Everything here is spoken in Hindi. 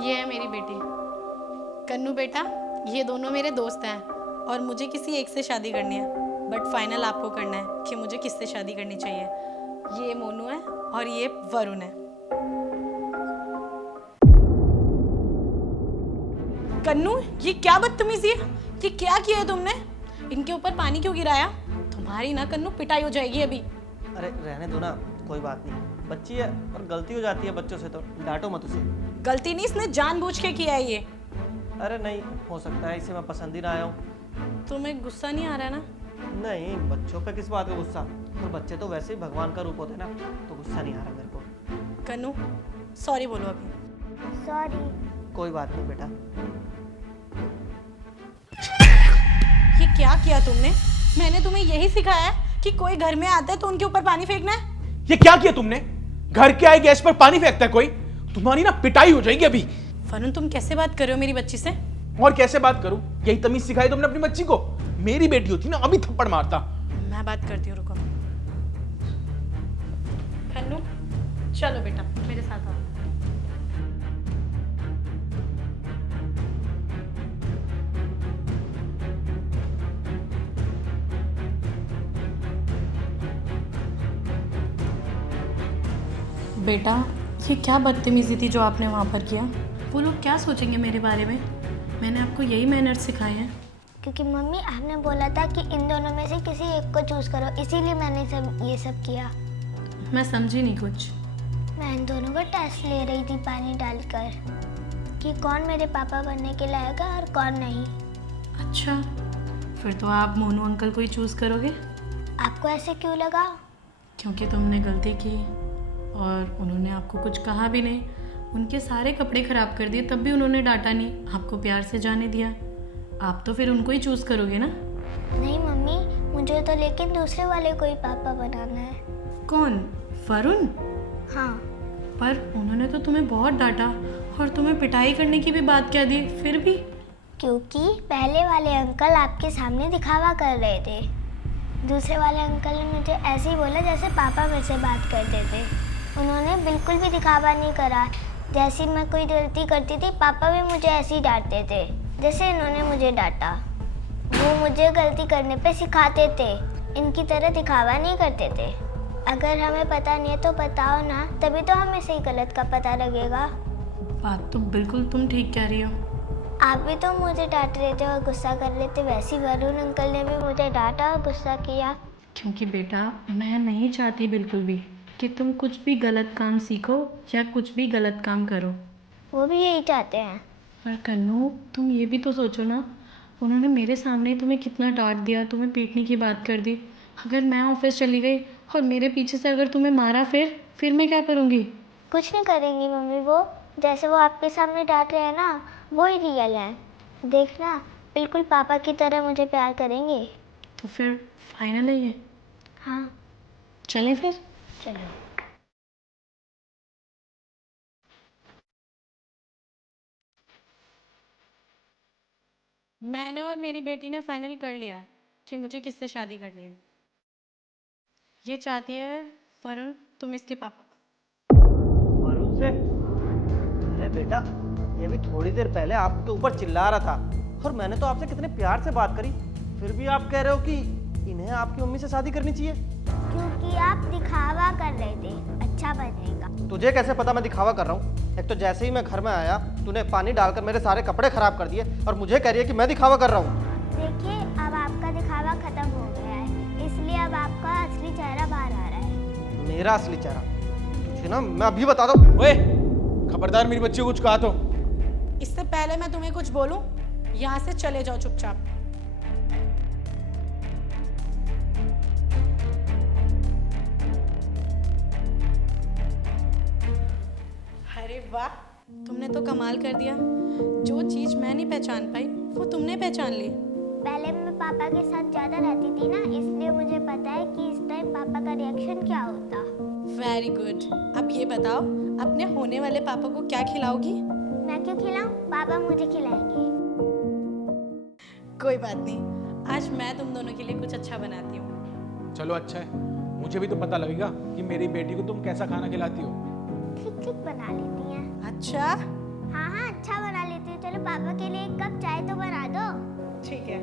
ये है मेरी बेटी कन्नू बेटा। ये दोनों मेरे दोस्त हैं और मुझे किसी एक से शादी करनी है, बट फाइनल आपको करना है कि मुझे किससे शादी करनी चाहिए। ये मोनू है और ये वरुण है। कन्नू, ये क्या बदतमीजी है? ये क्या किया है तुमने? इनके ऊपर पानी क्यों गिराया? तुम्हारी ना कन्नू पिटाई हो जाएगी अभी। अरे रहने दो ना, कोई बात नहीं, बच्ची है और गलती हो जाती है बच्चों से, तो डांटो मत उसे। गलती नहीं, इसने जानबूझ के किया है ये। अरे नहीं, हो सकता है इसे मैं पसंद ही ना आया हूँ। तुम्हें गुस्सा नहीं आ रहा ना? नहीं, बच्चों पे किस बात का गुस्सा, और बच्चे तो वैसे ही भगवान का रूप होते हैं ना, तो गुस्सा नहीं आ रहा मेरे को। कन्नू सॉरी बोलो अभी। सॉरी। कोई बात नहीं बेटा। ये क्या किया तुमने? मैंने तुम्हें यही सिखाया है कि कोई घर में आता है तो उनके ऊपर पानी फेंकना है। ये क्या किया तुमने? घर के आए गैस पर पानी फेंकता है कोई? तुम्हारी ना पिटाई हो जाएगी अभी। वरुण, तुम कैसे बात कर रहे हो मेरी बच्ची से? और कैसे बात करूं? यही तमीज सिखाई तुमने अपनी बच्ची को? मेरी बेटी होती ना अभी थप्पड़ मारता। मैं बात करती हूँ, रुको। कन्नू चलो बेटा मेरे साथ आओ। बेटा, ये क्या बदतमीजी थी जो आपने वहाँ पर किया? वो लोग क्या सोचेंगे मेरे बारे में? मैंने आपको यही मैनर्स सिखाए हैं। क्योंकि मम्मी आपने बोला था कि इन दोनों में से किसी एक को चूज करो, इसीलिए मैंने ये सब किया। मैं समझी नहीं कुछ। मैं इन दोनों का टेस्ट ले रही थी पानी डालकर कि कौन मेरे पापा बनने के लायक है और कौन नहीं। अच्छा, फिर तो आप मोनू अंकल को ही चूज़ करोगे? आपको ऐसे क्यों लगा? क्योंकि तुमने गलती की और उन्होंने आपको कुछ कहा भी नहीं। उनके सारे कपड़े ख़राब कर दिए, तब भी उन्होंने डांटा नहीं, आपको प्यार से जाने दिया। आप तो फिर उनको ही चूज़ करोगे ना? नहीं मम्मी, मुझे तो लेकिन दूसरे वाले को ही पापा बनाना है। कौन? वरुण? हाँ। पर उन्होंने तो तुम्हें बहुत डांटा और तुम्हें पिटाई करने की भी बात कह दी, फिर भी? क्योंकि पहले वाले अंकल आपके सामने दिखावा कर रहे थे। दूसरे वाले अंकल ने मुझे ऐसे ही बोला जैसे पापा मेरे से बात करते थे। उन्होंने बिल्कुल भी दिखावा नहीं करा। जैसी मैं कोई गलती करती थी, पापा भी मुझे ऐसे ही डांटते थे जैसे इन्होंने मुझे डांटा। वो मुझे गलती करने पे सिखाते थे, इनकी तरह दिखावा नहीं करते थे। अगर हमें पता नहीं है तो बताओ ना, तभी तो हमें सही गलत का पता लगेगा। बात तो बिल्कुल तुम ठीक कह रही हो। आप भी तो मुझे डांट रहे थे और गुस्सा कर रहे थे, वैसे ही वरुण अंकल ने भी मुझे डांटा और गुस्सा किया। क्योंकि बेटा, मैं नहीं चाहती बिल्कुल भी कि तुम कुछ भी गलत काम सीखो या कुछ भी गलत काम करो। वो भी यही चाहते हैं। पर कन्नू, तुम ये भी तो सोचो ना, उन्होंने मेरे सामने तुम्हें कितना डांट दिया, तुम्हें पीटने की बात कर दी। अगर मैं ऑफिस चली गई और मेरे पीछे से अगर तुम्हें मारा, फिर मैं क्या करूँगी? कुछ नहीं करेंगी मम्मी, वो जैसे वो आपके सामने डांट रहे हैं ना, वो ही रियल है। देखना, बिल्कुल पापा की तरह मुझे प्यार करेंगे। तो फिर फाइनल है ये? हाँ चलें फिर? चलो। मैंने और मेरी बेटी ने फाइनल कर लिया है कि मुझे किससे शादी करनी है। ये चाहती है वरुण, तुम इसके पापा। वरुण से? अरे बेटा, ये भी थोड़ी देर पहले आपके ऊपर चिल्ला रहा था और मैंने तो आपसे कितने प्यार से बात करी, फिर भी आप कह रहे हो कि इन्हें आपकी मम्मी से शादी करनी चाहिए। क्योंकि आप दिखावा कर रहे थे अच्छा बनने का। तुझे कैसे पता मैं दिखावा कर रहा हूँ? एक तो जैसे ही मैं घर में आया, तूने पानी डालकर मेरे सारे कपड़े खराब कर दिए और मुझे कह रही है कि मैं दिखावा कर रहा हूँ। देखिए, अब आपका दिखावा खत्म हो गया है, इसलिए अब आपका असली चेहरा बाहर आ रहा है। मेरा असली चेहरा तुझे ना मैं अभी बता दूँ। ओए, खबरदार मेरी बच्ची को कुछ कहा तो। इससे पहले मैं तुम्हें कुछ बोलूं, यहाँ से चले जाओ चुपचाप। अरे वाह, तुमने तो कमाल कर दिया। जो चीज मैं नहीं पहचान पाई वो तुमने पहचान ली। पहले मैं पापा के साथ ज़्यादा रहती थी ना, इसलिए मुझे पता है कि इस टाइम पापा का रिएक्शन क्या होता। Very good. अब ये बताओ, अपने होने वाले पापा को क्या खिलाओगी? मैं क्यों खिलाऊं? पापा मुझे खिलाएंगे। कोई बात नहीं, आज मैं तुम दोनों के लिए कुछ अच्छा बनाती हूँ। चलो अच्छा है, मुझे भी तो पता लगेगा कि मेरी बेटी को तुम कैसा खाना खिलाती हो। ठीक ठीक बना लेती हैं। अच्छा? हाँ हाँ, अच्छा बना लेती हूँ। चलो पापा के लिए एक कप चाय तो बना दो। ठीक है,